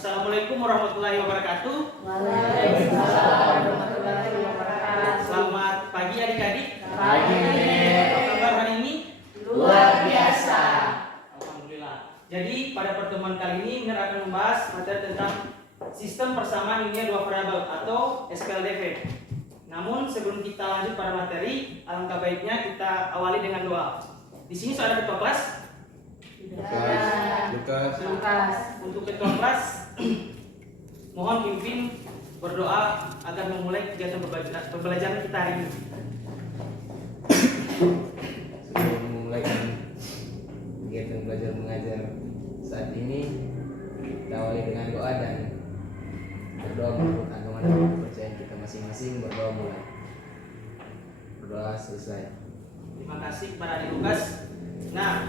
Assalamualaikum warahmatullahi wabarakatuh. Waalaikumsalam warahmatullahi wabarakatuh. Selamat pagi adik-adik. Pagi. Apa kabar hari ini? Luar biasa. Alhamdulillah. Jadi pada pertemuan kali ini Mir akan membahas materi tentang sistem persamaan linear dua variabel atau SPLDV. Namun sebelum kita lanjut pada materi, alangkah baiknya kita awali dengan doa. Di sini sudah ada ketua kelas. Lukas. Untuk ketua kelas, mohon pimpin berdoa agar memulai kegiatan pembelajaran kita hari ini. Sebelum memulai kegiatan belajar mengajar saat ini, kita awali dengan doa dan berdoa menurut agama dan kepercayaan kita masing-masing. Berdoa mulai, berdoa selesai. Terima kasih kepada Adik Lukas. Nah,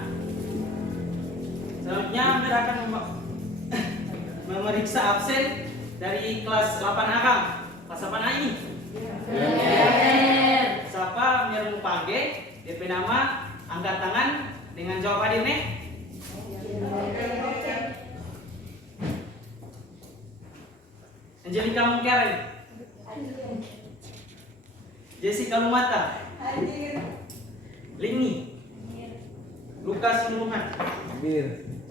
selanjutnya Mir akan memeriksa absen dari kelas 8A Kang. Kelas 8A ini. Siapa Mir mau panggil, DP nama, angkat tangan dengan jawab hadir nih. Angelika Mungkaren, Jessica Lumata, Lini, Lukas Nuruhan.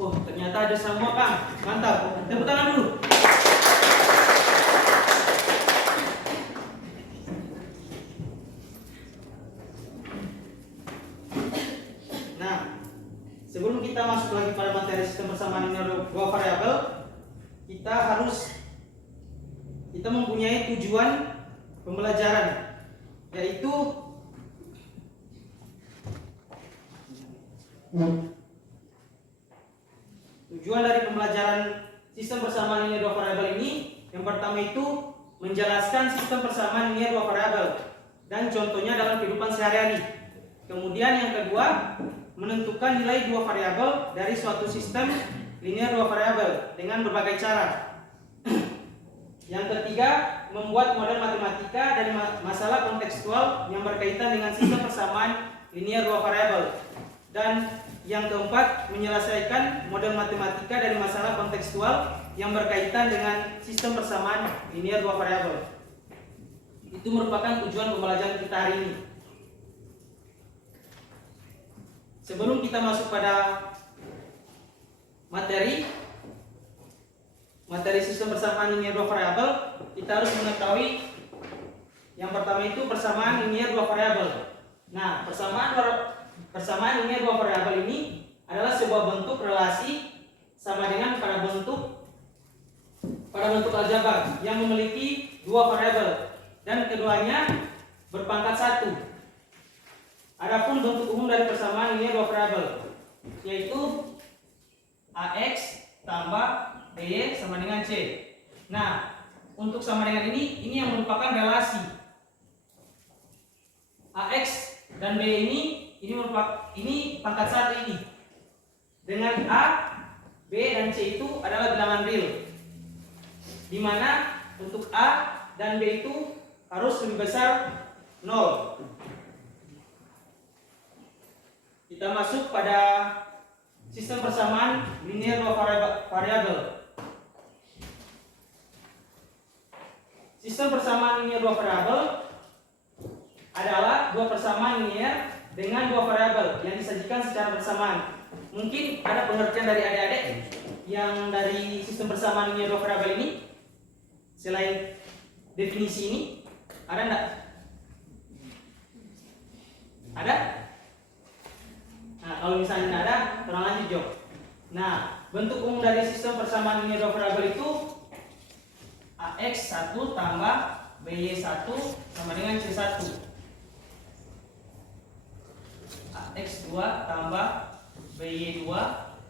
Oh, ternyata ada semua Kang. Mantap. Tepuk tangan dulu. Nah, sebelum kita masuk lagi pada materi sistem persamaan linear dua variabel, kita mempunyai tujuan pembelajaran, yaitu tujuan dari pembelajaran sistem persamaan linear dua variabel ini, yang pertama itu menjelaskan sistem persamaan linear dua variabel dan contohnya dalam kehidupan sehari-hari. Kemudian yang kedua, menentukan nilai dua variabel dari suatu sistem linear dua variabel dengan berbagai cara. Yang ketiga, membuat model matematika dari masalah kontekstual yang berkaitan dengan sistem persamaan linear dua variabel. Dan yang keempat, menyelesaikan model matematika dari masalah kontekstual yang berkaitan dengan sistem persamaan linear dua variabel. Itu merupakan tujuan pembelajaran kita hari ini. Sebelum kita masuk pada materi sistem persamaan linear dua variabel, kita harus mengetahui yang pertama itu persamaan linear dua variabel. Nah, persamaan linear dua variabel ini adalah sebuah bentuk relasi sama dengan pada bentuk aljabar yang memiliki dua variabel dan keduanya berpangkat satu. Adapun bentuk umum dari persamaan linear dua variabel yaitu AX tambah BY sama dengan C. Nah, untuk sama dengan ini yang merupakan relasi AX dan B ini pangkat satu ini. Dengan A, B dan C itu adalah bilangan real, di mana untuk A dan B itu harus lebih besar 0. Kita masuk pada sistem persamaan linear dua variabel. Sistem persamaan linear dua variabel adalah dua persamaan linear dengan dua variabel yang disajikan secara bersamaan. Mungkin ada pengertian dari adik-adik yang dari sistem persamaan linear dua variabel ini selain definisi ini, ada enggak? Ada? Nah, kalau misalnya ada, terang lanjut Jo. Nah, bentuk umum dari sistem persamaan linear dua variabel itu AX 1 tambah BY 1 sama dengan C1. AX 2 tambah BY 2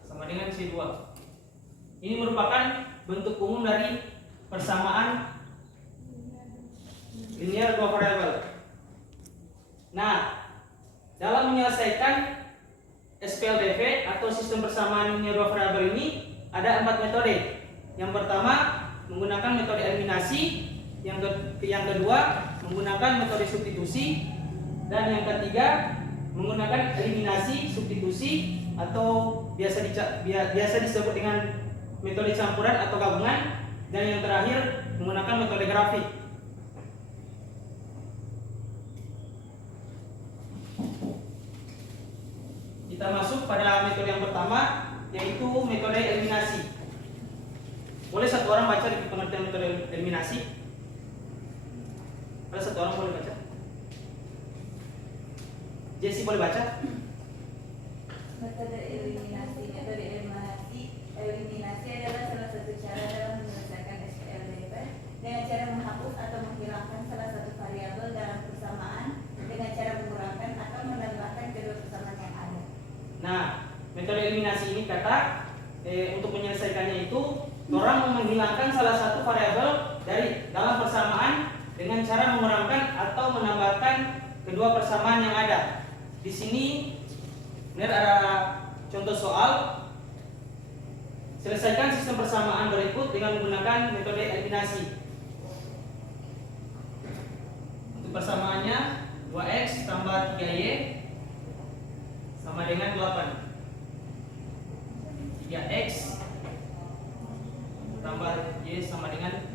sama dengan C2. Ini merupakan bentuk umum dari persamaan linear dua variabel. Nah, dalam menyelesaikan SPLDV atau sistem persamaan linear dua variabel ini ada 4 metode. Yang pertama menggunakan metode eliminasi, yang kedua menggunakan metode substitusi, dan yang ketiga menggunakan eliminasi substitusi atau biasa disebut dengan metode campuran atau gabungan, dan yang terakhir menggunakan metode grafik. Kita masuk pada metode yang pertama, yaitu metode eliminasi. Boleh satu orang baca di pengertian metode eliminasi? Ada satu orang boleh baca? Jesse boleh baca? Metode eliminasi adalah salah satu cara dalam menyelesaikan SPLDP dengan cara menghapus atau menghilangkan salah satu variabel dalam persamaan dengan cara mengurangkan atau menambahkan kedua persamaan yang ada. Nah, metode eliminasi ini kata untuk menyelesaikannya itu orang menghilangkan salah satu variabel dari dalam persamaan dengan cara mengurangkan atau menambahkan kedua persamaan yang ada. Di sini ada contoh soal. Selesaikan sistem persamaan berikut dengan menggunakan metode eliminasi. Untuk persamaannya 2x tambah 3y sama dengan 8. 3x tambah y sama dengan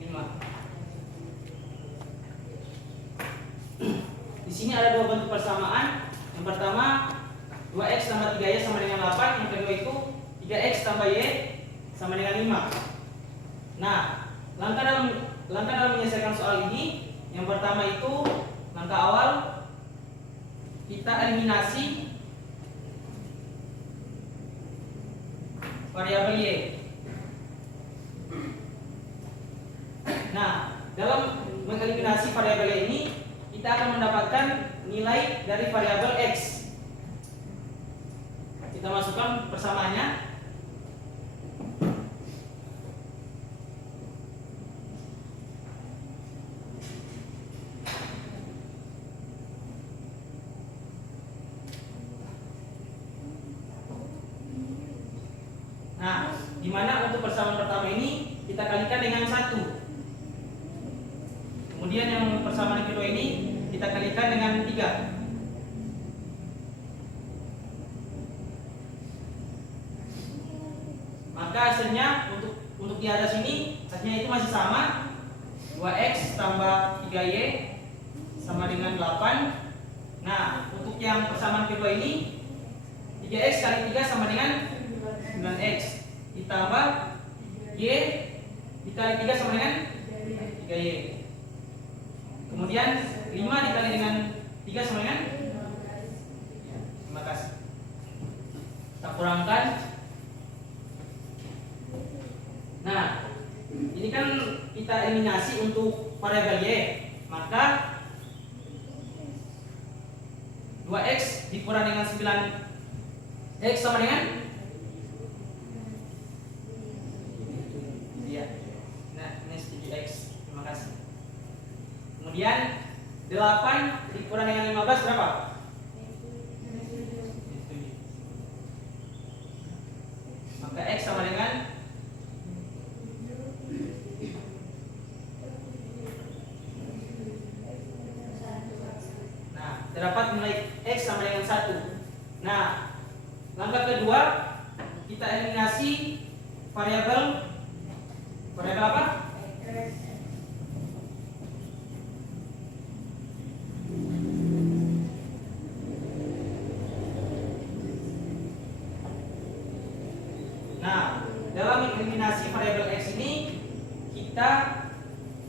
5. Di sini ada dua bentuk persamaan. Yang pertama 2x tambah 3y sama dengan 8. Yang kedua itu 3x tambah y sama dengan 5. Nah, langkah dalam menyelesaikan soal ini, yang pertama itu langkah awal kita eliminasi variabel y. Nah, dalam mengeliminasi variabel y ini kita akan mendapatkan nilai dari variabel x. Kita masukkan persamaannya. Nah, di mana untuk persamaan pertama ini kita kalikan dengan 1. Kemudian yang persamaan kedua ini kita kalikan dengan 3. Maka hasilnya untuk di atas ini hasilnya itu masih sama. 2x tambah 3y sama dengan 8. Nah, untuk yang persamaan kedua ini 3x kali 3 sama dengan 9x ditambah y dikali 3 sama dengan 3y. Kemudian 5 dikali dengan 3 sama dengan 15. Kita kurangkan. Nah, ini kan kita eliminasi untuk variabel y. Maka 2x dikurang dengan 9x sama dengan x. Terima kasih. Kemudian 8 dikurang dengan 15 berapa? Maka x sama dengan terdapat nilai x sama dengan 1. Nah, langkah kedua kita eliminasi variabel apa? Nah, dalam eliminasi variabel x ini kita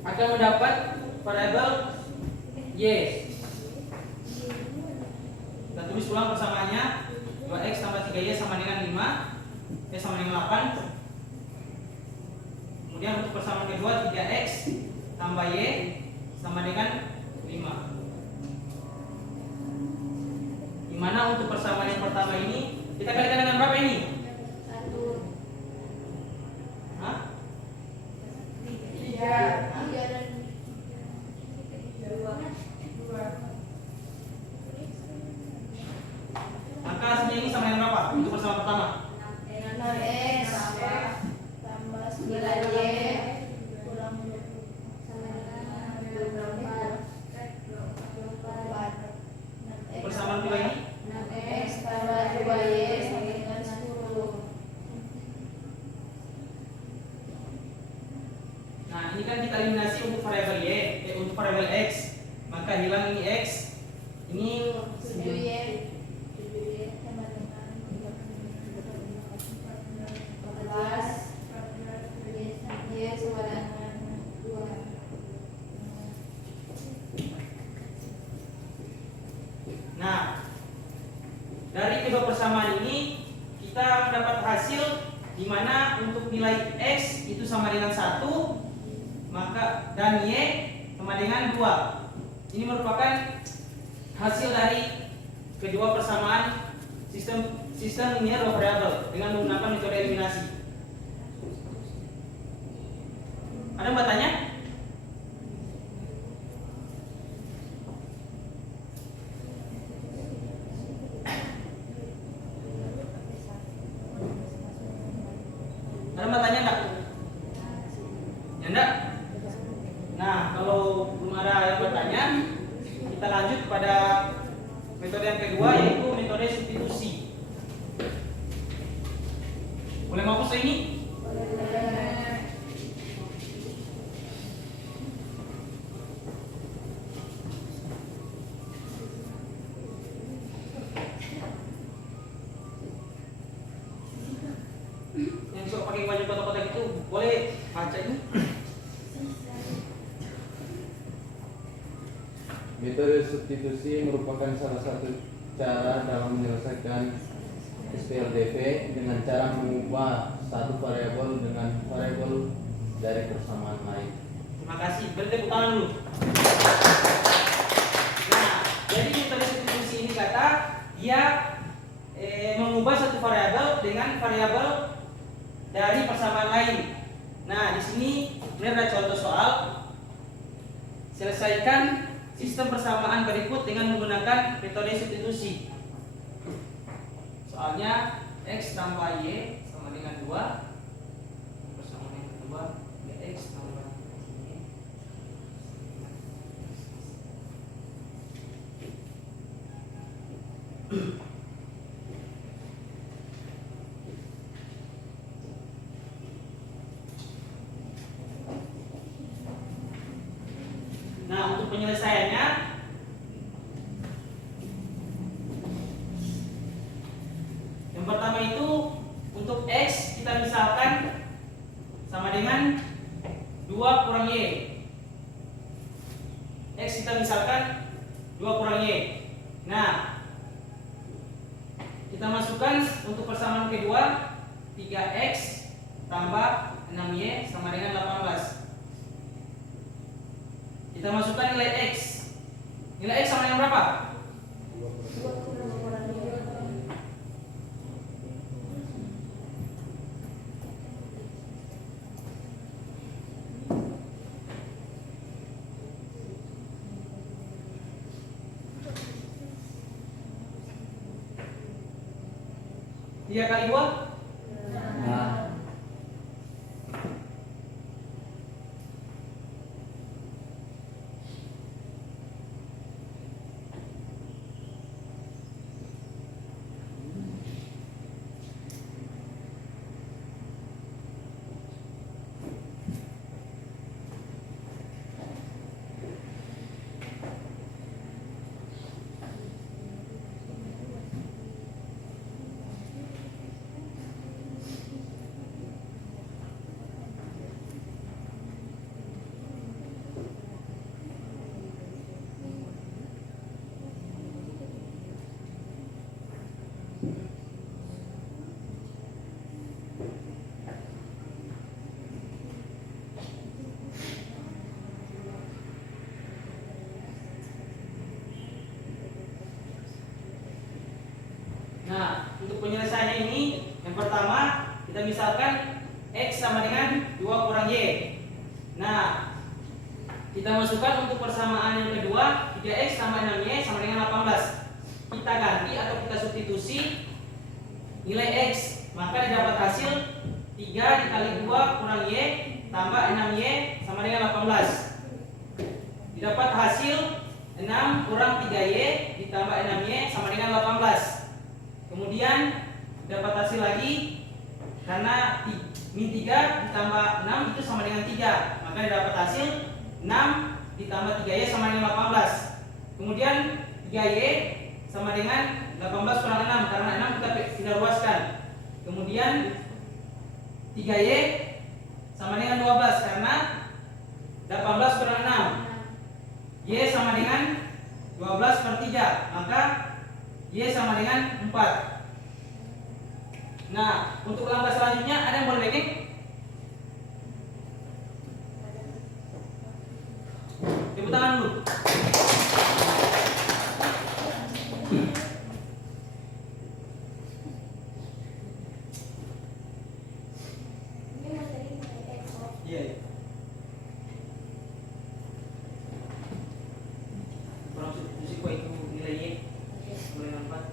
akan mendapat variabel y. Kita tulis ulang persamaannya. 2x tambah 3y sama dengan 5, y sama dengan 8. Kemudian untuk persamaan kedua 3x tambah y sama dengan 5. Dimana untuk persamaan yang pertama ini kita kalikan dengan berapa ini? 1. Hah? 3 dan 2. Maka hasilnya ini sama dengan berapa? Untuk persamaan pertama 6x tambah 9y kurang sama dengan 24. persamaan kedua ini 6x tambah 2y sama kita mendapat hasil di mana untuk nilai X itu sama dengan 1, maka dan Y sama dengan 2. Ini merupakan hasil dari kedua persamaan sistem linear dua variabel dengan menggunakan metode eliminasi. Ada yang bertanya? Ada yang bertanya enggak? Ya enggak? Nah, kalau belum ada yang bertanya, kita lanjut pada metode yang kedua, yaitu metode substitusi. Boleh fokus ini? Yang suka pakai baju kotak-kotak itu boleh baca ini. Metode substitusi merupakan salah satu cara dalam menyelesaikan SPLDV dengan cara mengubah satu variabel dengan variabel dari persamaan lain. Terima kasih. Beri tepuk tangan dulu. Nah, jadi metode substitusi ini kata dia mengubah satu variabel dengan variabel dari persamaan lain. Nah, di sini ini ada contoh soal. Selesaikan sistem persamaan berikut dengan menggunakan metode substitusi. Soalnya X tambah Y sama dengan 2. Persamaan yang kedua, X tambah Y. Nah, untuk penyelesaiannya yang pertama itu untuk X kita misalkan sama dengan 2 kurang Y. X kita misalkan 2 kurang Y. Nah, kita masukkan untuk persamaan kedua 3X tambah 6Y sama dengan 18. Kita masukkan nilai X. Nilai X sama dengan berapa? 3 kali 2? Nah, Nah, untuk penyelesaiannya ini yang pertama kita misalkan X sama dengan 2 kurang Y. Nah, kita masukkan untuk persamaan yang kedua 3X tambah 6Y sama dengan 18. Kita ganti atau kita substitusi nilai X, maka didapat hasil 3 dikali 2 kurang Y tambah 6Y sama dengan 18. Didapat hasil 6 kurang 3Y ditambah 6Y sama dengan 18. Kemudian dapat hasil lagi karena min 3 ditambah 6 itu sama dengan 3, maka dapat hasil 6 ditambah 3Y sama dengan 18. Kemudian 3Y sama dengan 18 kurang 6 karena 6 kita ruaskan. Kemudian 3Y sama dengan 12 karena 18 kurang 6. Y sama dengan 12 per 3, maka Y sama dengan 4. Nah, untuk langkah selanjutnya ada yang boleh backing? Tepuk tangan dulu. Iya. Kurang musik itu nilainya boleh nampak.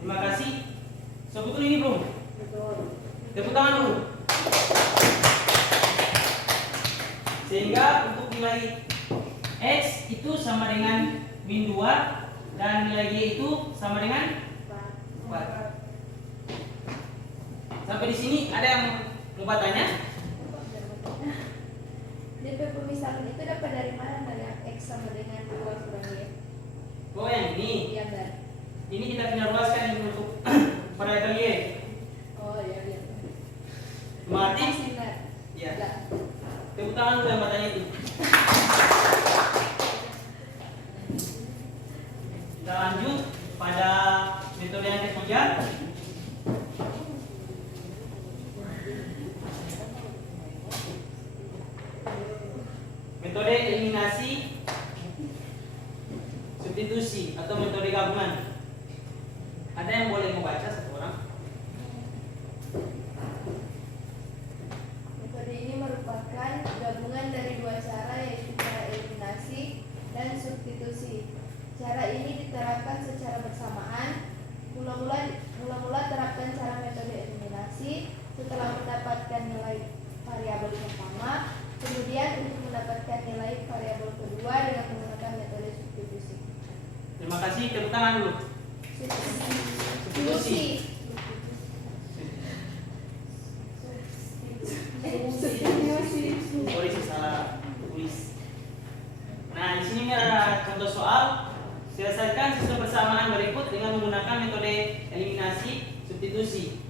Terima kasih. Sebetulnya ini belum. Tepuk tangan dulu. Sehingga untuk nilai X itu sama dengan min 2 dan nilai Y itu sama dengan 4. Sampai di sini ada yang mau bertanya? DP pemisahan itu dapat dari mana? Dari X sama dengan 2 kurang Y. Oh, yang ini. Iya, Mbak. Ini kita tinggal luaskan ini untuk variabel Y. Oh, iya, iya. Berarti Makasih, Mbak. ya. Mbak. Tepuk tangan dulu yang bertanya itu. Kita lanjut pada metode yang ketiga. Metode eliminasi substitusi atau metode gabungan. Ada yang boleh membaca satu orang? Metode ini merupakan gabungan dari dua cara, yaitu cara eliminasi dan substitusi. Cara ini diterapkan secara bersamaan. Mula-mula terapkan cara metode eliminasi setelah mendapatkan nilai variabel pertama. Kemudian untuk mendapatkan nilai variabel kedua dengan menggunakan metode substitusi. Terima kasih, tepuk tangan dulu. Substitusi. Sorry, saya salah tulis. Nah, di sini ada contoh soal. Selesaikan sistem persamaan berikut dengan menggunakan metode eliminasi substitusi.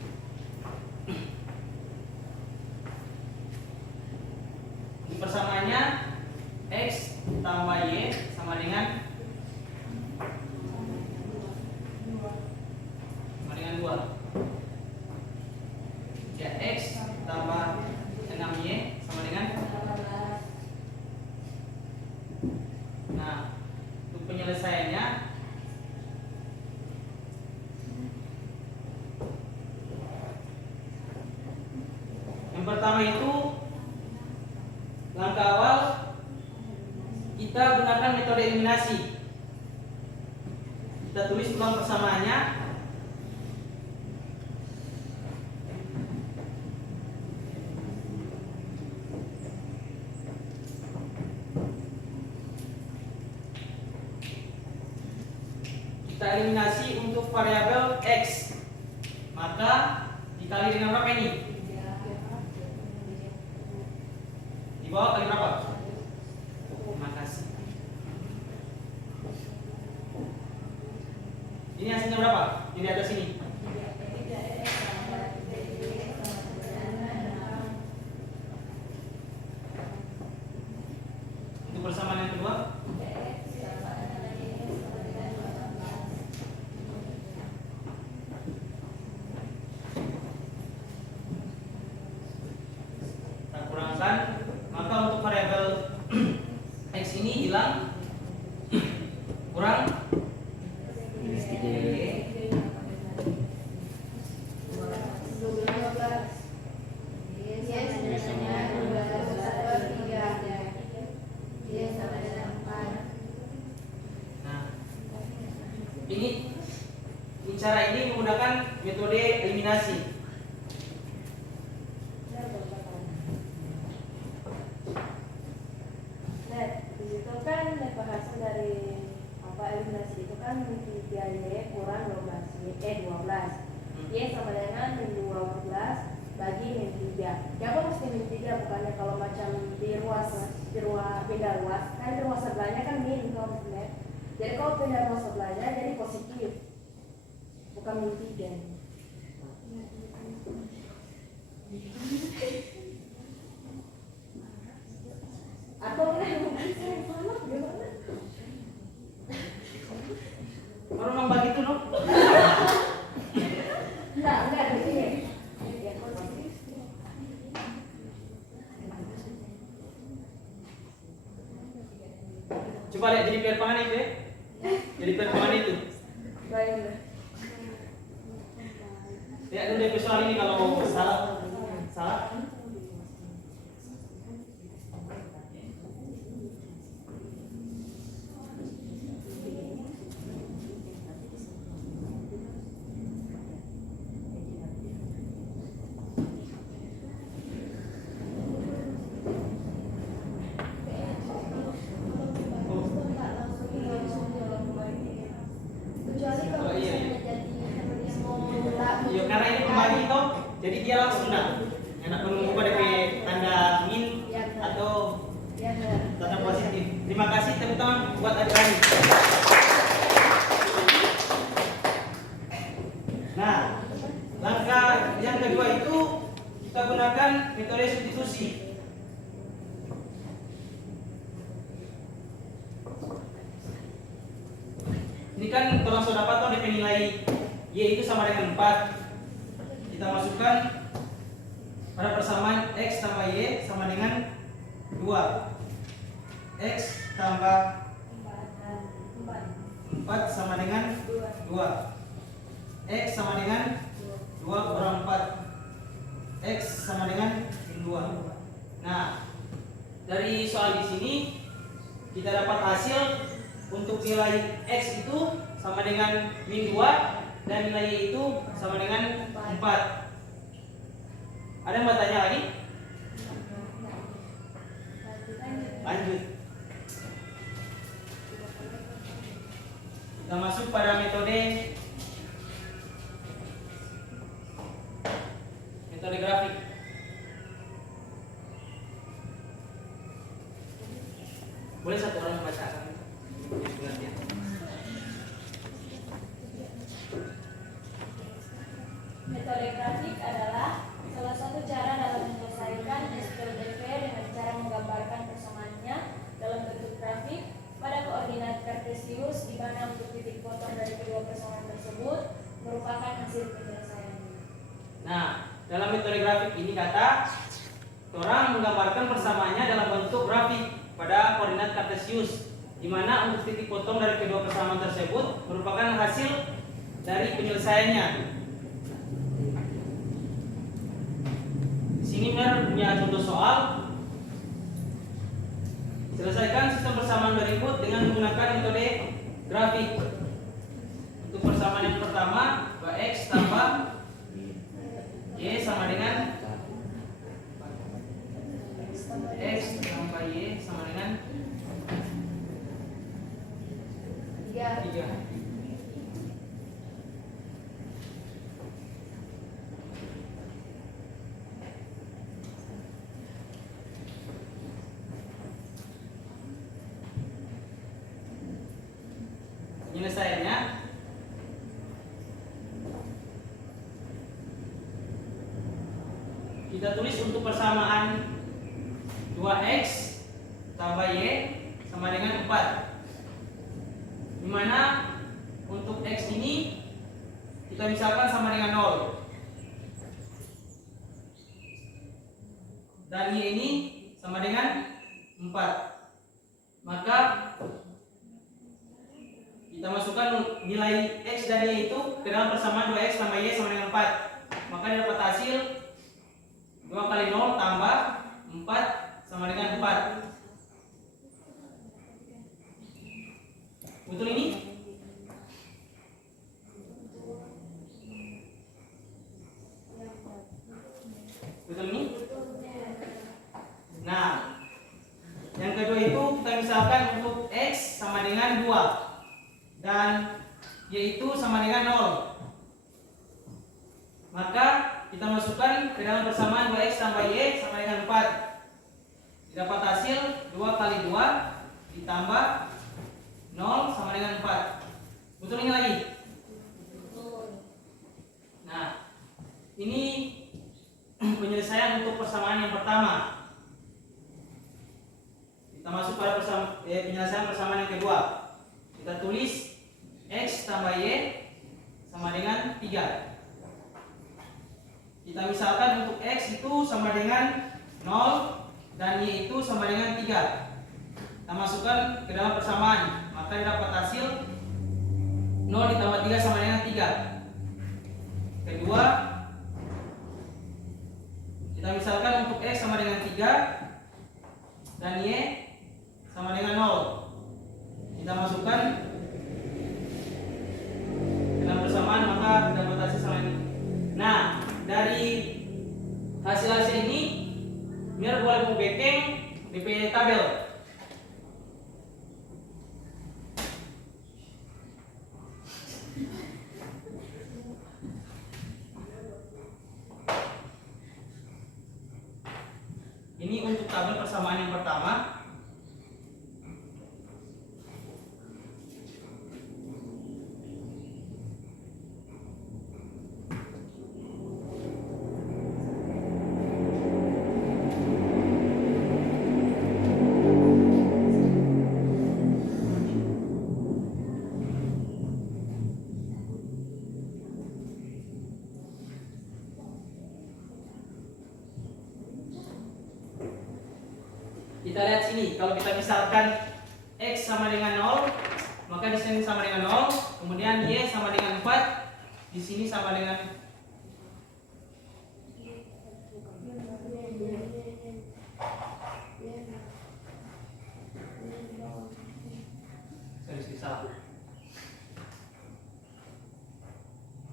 Di persamaannya X tambah Y sama dengan 2. Ya, X tambah 6Y sama dengan. Nah, untuk penyelesaiannya yang pertama itu langkah awal kita gunakan metode eliminasi. Kita tulis ulang persamaannya. Kita eliminasi untuk variabel X, maka dikali dengan berapa ini? Di bawah kali berapa? Terima kasih. Ini hasilnya berapa? Ini di atas ini. Untuk persamaan yang kedua, maka untuk variabel X ini hilang kurang minus 3. Nah, ini cara ini menggunakan metode eliminasi. Itu kan hasil dari eliminasi itu kan min 3Y kurang 12 Y sama dengan min 12 bagi min 3. Yang macam di ruas pindah ruas kan di ruas sebelahnya kan min komplit. Jadi kalau pindah ruas sebelahnya jadi positif, bukan min 3. Atau mungkin saya salah gimana? Baru nambah gitu no? Enggak di sini. Coba lihat jadi perpangan itu ya. Jadi perpangan itu. Baik. Lihat dulu DP soal ini kalau salah. Salah. Kecuali kalau Oh, iya, iya. misalnya jadi yang mau minta Iya, karena ini kembali itu, jadi dia langsung dah. Enak menunggu DP tanda min atau ya benar. tanda positif. Terima kasih teman-teman buat adik-adik. Nah, langkah yang kedua itu kita gunakan metode substitusi. Ini kan kalau sudah dapat tuh DP nilai Y itu sama dengan 4. Kita masukkan pada persamaan X tambah Y sama dengan 2. X tambah 4 sama dengan 2. X sama dengan 2 kurang 4. X sama dengan 2. Nah, dari soal di sini kita dapat hasil untuk nilai X itu sama dengan min 2 dan nilai Y itu sama dengan 4. Ada yang mau tanya lagi? Lanjut. Kita masuk pada metode grafik. Boleh satu orang membacakan? Pengertian. Metode grafik adalah salah satu cara dalam menyelesaikan SPLDV dengan cara menggambarkan persamaannya dalam bentuk grafik pada koordinat kartesius, di mana untuk titik potong dari kedua persamaan tersebut merupakan hasil penyelesaiannya. Nah, dalam metode grafik ini kata orang menggambarkan persamaannya dalam bentuk grafik pada koordinat kartesius, di mana untuk titik potong dari kedua persamaan tersebut merupakan hasil dari penyelesaiannya. Di sini punya contoh soal. Selesaikan sistem persamaan berikut dengan menggunakan metode grafik. Untuk persamaan yang pertama, X tambah Y sama dengan X tambah Y sama dengan 3. Penyelesaiannya kita tulis untuk persamaan 2X tambah Y sama dengan 4, dimana untuk X ini kita misalkan sama dengan 0 dan Y ini sama dengan 4, maka kita masukkan nilai X dan Y itu ke dalam persamaan 2X tambah Y sama dengan 4, maka dapat hasil 2 kali 0 tambah 4 sama dengan 4. Betul ini? Betul ini? Nah, yang kedua itu kita misalkan untuk X sama dengan 2 dan Y itu sama dengan 0, maka kita masukkan ke dalam persamaan 2X tambah Y sama dengan 4. dapat hasil 2 kali 2 ditambah 0 sama dengan 4. Betul ini lagi? Nah, ini penyelesaian untuk persamaan yang pertama. Kita masuk pada penyelesaian persamaan yang kedua. Kita tulis X tambah Y sama dengan 3. Kita misalkan untuk X itu sama dengan 0 dan Y itu sama dengan 3. Kita masukkan ke dalam persamaan, maka dapat hasil 0 ditambah 3 sama dengan 3. Kedua, kita misalkan untuk X sama dengan 3 dan Y sama dengan 0. Kita masukkan ke dalam persamaan, maka dapat hasil sama ini. Nah, dari hasil-hasil ini biar boleh mau backing DP tabel. Ini untuk tabel persamaan yang pertama. Kita lihat sini, kalau kita misalkan X sama dengan 0, maka di sini sama dengan 0, kemudian Y sama dengan 4, di sini sama dengan salah.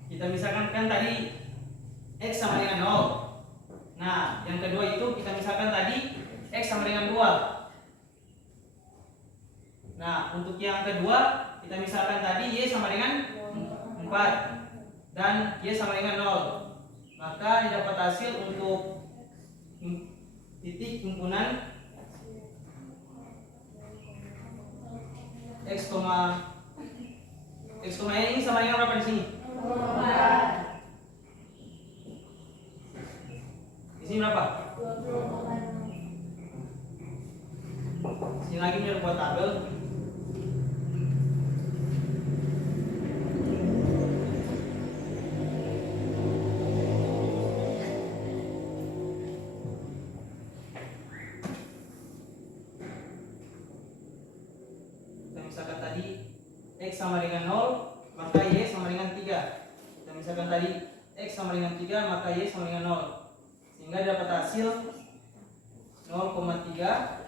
Kita misalkan kan tadi X sama dengan 0. Nah, yang kedua itu kita misalkan tadi X sama dengan 2. Nah, untuk yang kedua kita misalkan tadi Y sama dengan 4 dan Y sama dengan 0. Maka didapat hasil untuk titik himpunan X, Y ini sama dengan berapa di sini? 4. Di sini berapa? 24. Sini lagi biar buat tabel. Kita misalkan tadi X sama dengan 0, maka Y sama dengan 3. Kita misalkan tadi X sama dengan 3, maka Y sama dengan 0. Sehingga dapat hasil 0,3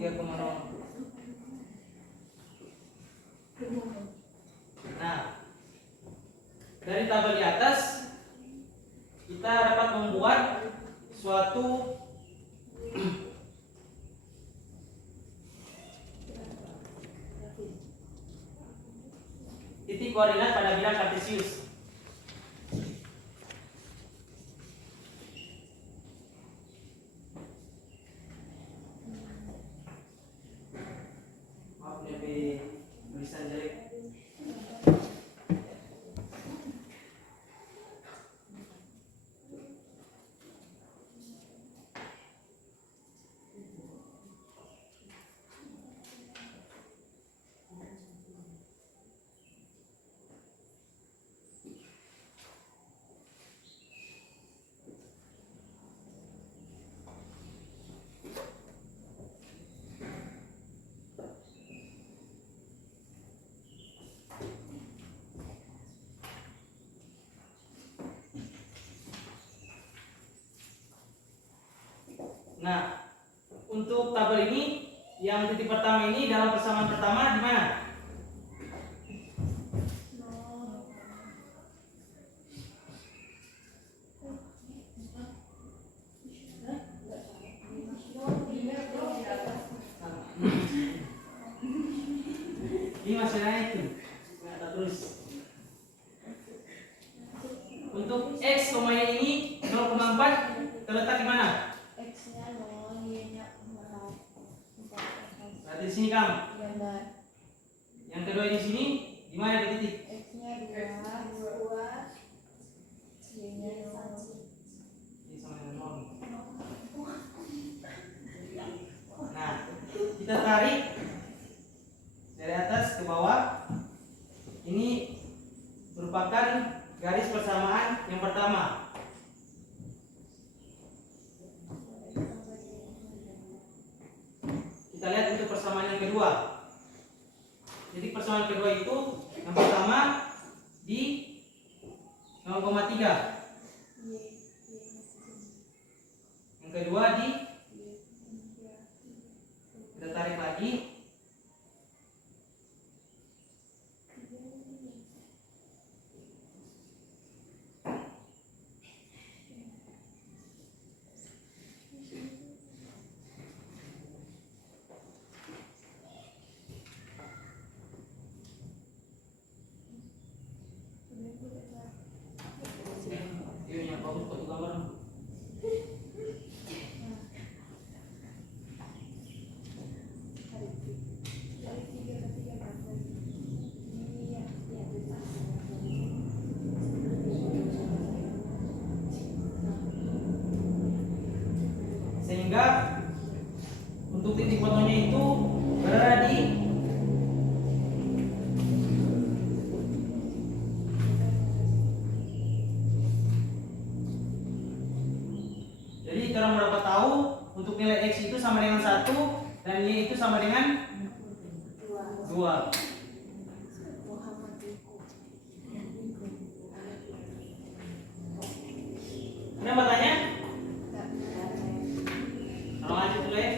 3,0. Nah, dari tabel di atas kita dapat membuat suatu titik koordinat pada bidang kartesius. Maaf DP tulisan jelek. Nah, untuk tabel ini yang titik pertama ini dalam persamaan pertama di mana? Ini masih naik tuh. Nggak ada tulis. Untuk X, Y ini 0,4 terletak di mana? X-nya 0, Y-nya Berarti di sini kamu. Benar. Yang kedua di sini di mana ada titik? X-nya 2, Y-nya 1. Ini sama dengan 0. Nah, kita tarik dari atas ke bawah. Ini merupakan garis persamaan yang pertama. Kita lihat untuk persamaan yang kedua. Jadi persamaan kedua itu yang pertama di 0,3. Yang kedua di, kita tarik lagi. Ini yang bagus kok gambar. Sehingga untuk titik fotonya itu berada di jadi kita dapat tahu untuk nilai X itu sama dengan 1 dan Y itu sama dengan 2. Ada bertanya? Kalau lanjut dulu ya.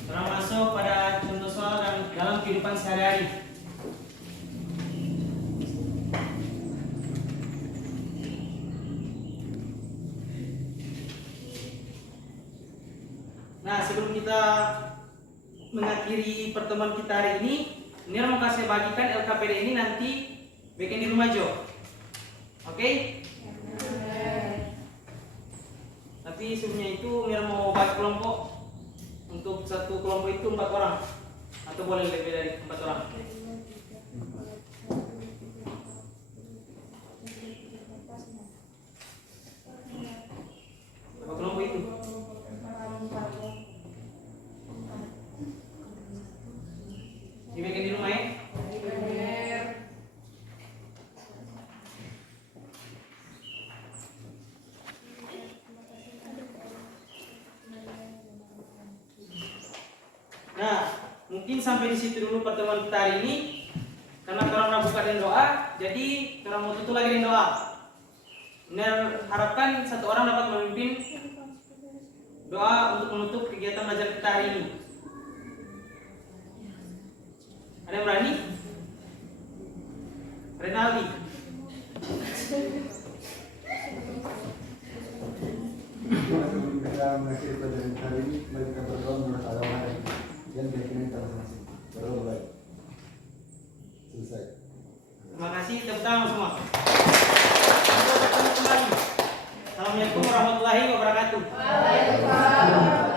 Sekarang masuk pada contoh soal dan dalam kehidupan sehari-hari. Nah, sebelum kita mengakhiri pertemuan kita hari ini mau kasih bagikan LKPD ini nanti bikin di rumah Jo. Oke? Tapi sebelumnya itu Nir mau bagi kelompok. Untuk satu kelompok itu 4 orang atau boleh lebih dari 4 orang. Berapa kelompok itu? Dibikin di rumah ya. Nah, mungkin sampai di situ dulu pertemuan kita hari ini. Karena karena buka dan doa, jadi karena mau tutup lagi dengan doa. Benar harapkan satu orang dapat memimpin doa untuk menutup kegiatan belajar kita hari ini. Ada yang berani? Renaldi. Sebelum kita mengakhiri pelajaran kali ini, mari kita berdoa menurut agama dan keyakinan kita masing-masing. Berdoa baik. Selesai. Terima kasih, tepuk tangan semua. Sampai ketemu kembali. Assalamualaikum warahmatullahi wabarakatuh. Waalaikumsalam.